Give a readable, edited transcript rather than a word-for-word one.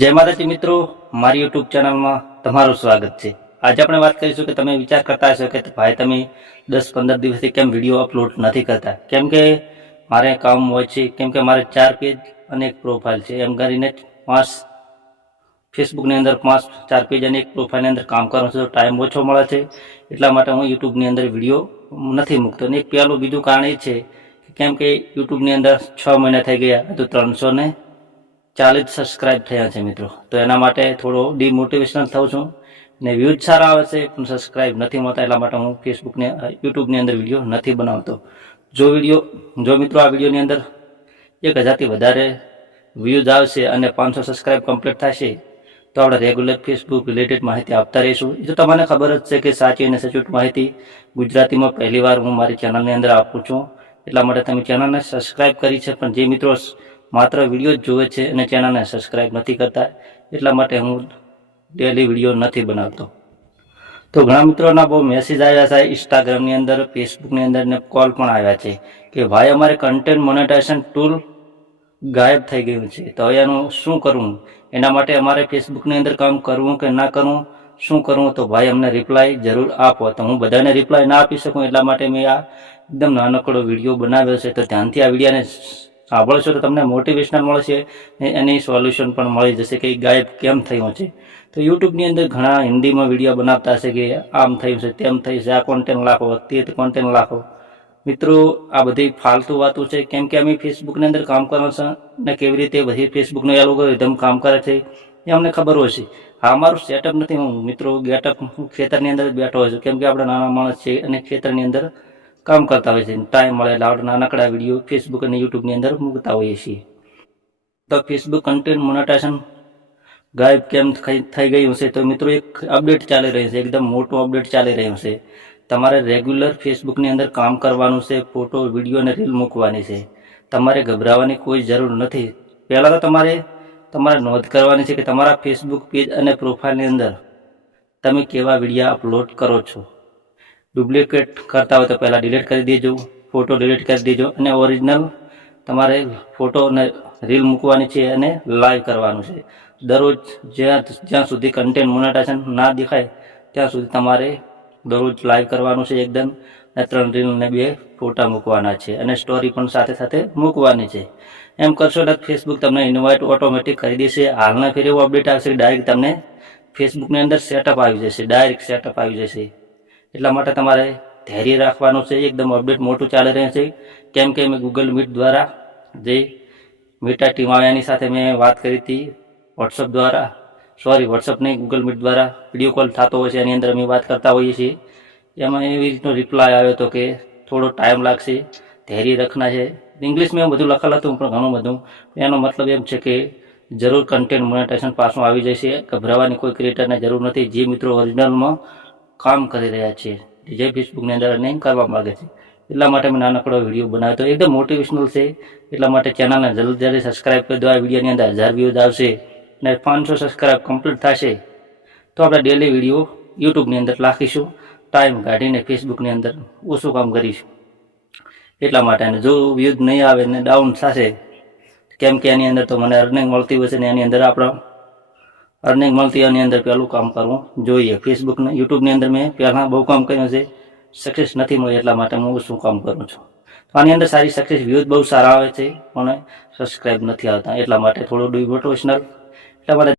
જય માતાજી મિત્રો, મારી યુટ્યુબ ચેનલમાં તમારું સ્વાગત છે। આજે આપણે વાત કરીશું કે તમે વિચાર કરતા હશો કે ભાઈ તમે 10-15 દિવસથી કેમ વિડીયો અપલોડ નથી કરતા। કેમ કે મારે કામ હોય છે, કેમ કે મારે 4 પેજ અને એક પ્રોફાઇલ છે, એમ કરીને 5 ફેસબુકની અંદર 4 પેજ અને એક પ્રોફાઇલની અંદર કામ કરું છું, ટાઈમ ઓછો મળે છે, એટલા માટે હું યુટ્યુબની અંદર વિડીયો નથી મૂકતો। અને એક પહેલું બીજું કારણ એ છે કેમ કે યુટ્યુબની અંદર 6 મહિના થઈ ગયા તો 340 સબસ્ક્રાઇબ થયા છે મિત્રો। તો એના માટે થોડો ડિમોટિવેશનલ થાઉં છું ને વ્યૂઝ સારા આવે છે પણ સબસ્ક્રાઇબ નથી મળતા, એટલા માટે હું ફેસબુકને યુટ્યુબની અંદર વિડીયો નથી બનાવતો। જો મિત્રો આ વિડીયોની અંદર 1000થી વધારે વ્યૂઝ આવશે અને 500 સબસ્ક્રાઇબ કમ્પ્લીટ થશે તો આપણે રેગ્યુલર ફેસબુક રિલેટેડ માહિતી આપતા રહીશું। એ તો તમને ખબર જ છે કે સાચી અને સચોટ માહિતી ગુજરાતીમાં પહેલીવાર હું મારી ચેનલની અંદર આપું છું, એટલા માટે તમે ચેનલને સબસ્ક્રાઇબ કરી છે, પણ જે મિત્રો માત્ર વિડીયો જ જોવે છે અને ચેનલને સબસ્ક્રાઇબ નથી કરતા, એટલા માટે હું ડેલી વિડીયો નથી બનાવતો। તો ઘણા મિત્રોના બહુ મેસેજ આવ્યા છે ઇન્સ્ટાગ્રામની અંદર, ફેસબુકની અંદર ને કોલ પણ આવ્યા છે કે ભાઈ અમારે કન્ટેન્ટ મોનેટાઇઝેશન ટૂલ ગાયબ થઈ ગયું છે, તો હવે એનું શું કરવું, એના માટે અમારે ફેસબુકની અંદર કામ કરવું કે ના કરવું, શું કરવું, તો ભાઈ અમને રિપ્લાય જરૂર આપો। તો હું બધાને રિપ્લાય ના આપી શકું, એટલા માટે મેં આ એકદમ નાનકડો વિડીયો બનાવ્યો છે। તો ધ્યાનથી આ વિડીયોને સાંભળશો તો તમને મોટિવેશનલ મળશે, એની સોલ્યુશન પણ મળી જશે કે ગાયબ કેમ થયું છે। તો યુટ્યુબની અંદર ઘણા હિન્દીમાં વિડીયો બનાવતા હશે કે આમ થયું છે, તેમ થયું છે, આ કોન્ટેન્ટ લાખો, તે કોન્ટેન્ટ લાખો। મિત્રો આ બધી ફાલતુ વાતો છે, કેમ કે અમે ફેસબુકની અંદર કામ કરવાનું છે ને કેવી રીતે બધી ફેસબુકનું એલ્ગોરિધમ કામ કરે છે એ અમને ખબર હોય છે। હા, મારું સેટઅપ નથી, હું મિત્રો ગેટઅપ ખેતરની અંદર બેઠો હોય છું, કેમ કે આપણે નાના માણસ છે અને ખેતરની અંદર કામ કરતા હોય છે, ટાઈમ મળે એટલે આપણે નાનકડા વિડીયો ફેસબુક અને યુટ્યુબની અંદર મૂકતા હોઈએ છીએ। તો ફેસબુક કન્ટેન્ટ મોનેટાઇઝેશન ગાયબ કેમ થઈ ગયું છે, તો મિત્રો એક અપડેટ ચાલી રહ્યું છે, એકદમ મોટું અપડેટ ચાલી રહ્યું છે। તમારે રેગ્યુલર ફેસબુકની અંદર કામ કરવાનું છે, ફોટો વિડીયો અને રીલ મૂકવાની છે, તમારે ગભરાવાની કોઈ જરૂર નથી। પહેલાં તો તમારે નોંધ કરવાની છે કે તમારા ફેસબુક પેજ અને પ્રોફાઇલની અંદર તમે કેવા વિડીયો અપલોડ કરો છો। ડુપ્લિકેટ કરતા હોય તો પહેલાં ડિલીટ કરી દેજો, ફોટો ડિલીટ કરી દેજો, અને ઓરિજિનલ તમારે ફોટો અને રીલ મૂકવાની છે અને લાઈવ કરવાનું છે। દરરોજ જ્યાં સુધી કન્ટેન્ટ મોનેટાઇઝેશન ના દેખાય ત્યાં સુધી તમારે દરરોજ લાઈવ કરવાનું છે એકદમ, 3 રીલ અને 2 ફોટા મૂકવાના છે, અને સ્ટોરી પણ સાથે સાથે મૂકવાની છે। એમ કરશો એટલે ફેસબુક તમને ઇન્વાઇટ ઓટોમેટિક કરી દેશે। હાલના ફેર એવું અપડેટ આવશે કે ડાયરેક્ટ તમને ફેસબુકની અંદર સેટઅપ આવી જશે, ડાયરેક્ટ સેટઅપ આવી જશે। એટલા માટે તમારે ધૈર્ય રાખવાનું છે, એકદમ અપડેટ મોટું ચાલી રહ્યું છે। કેમ કે મેં ગૂગલ મીટ દ્વારા જે મીટા ટીમ આવે એની સાથે મેં વાત કરી હતી, વોટ્સઅપ નહીં, ગૂગલ મીટ દ્વારા વિડીયો કોલ થતો હોય છે, એની અંદર અમે વાત કરતા હોઈએ છીએ। એમાં એવી રીતનો રિપ્લાય આવ્યો હતો કે થોડો ટાઈમ લાગશે, ધૈર્ય રખના છે। ઇંગ્લિશમાં બધું લખેલું હતું પણ ઘણું બધું, એનો મતલબ એમ છે કે જરૂર કન્ટેન્ટ મોનેટાઇઝેશન પાછું આવી જશે, ગભરાવાની કોઈ ક્રિએટરને જરૂર નથી। જે મિત્રો ઓરિજિનલમાં કામ કરી રહ્યા છે, જે ફેસબુકની અંદર અર્નિંગ કરવા માગે છે, એટલા માટે મેં નાનકડો વિડીયો બનાવ્યો તો એકદમ મોટિવેશનલ છે, એટલા માટે ચેનલને જલ્દી સબસ્ક્રાઇબ કરી દો। આ વિડીયોની અંદર 1000 વ્યૂઝ આવશે અને 500 સબસ્ક્રાઇબ કમ્પ્લીટ થશે તો આપણે ડેલી વિડીયો યુટ્યુબની અંદર નાખીશું, ટાઈમ કાઢીને ફેસબુકની અંદર ઓછું કામ કરીશું, એટલા માટે। જો વ્યૂઝ નહીં આવે ને ડાઉન થશે, કેમ કે એની અંદર તો મને અર્નિંગ મળતી હોય છે ને એની અંદર આપણે અર્નિંગ મળતી, એની અંદર પહેલું કામ કરવું જોઈએ। ફેસબુકને યુટ્યુબની અંદર મેં પહેલાં બહુ કામ કર્યું છે, સક્સેસ નથી મળી, એટલા માટે હું શું કામ કરું છું। તો આની અંદર સારી સક્સેસ વ્યૂઝ બહુ સારા આવે છે પણ સબસ્ક્રાઇબ નથી આવતા, એટલા માટે થોડું ડિમોટિવેશનલ, એટલા માટે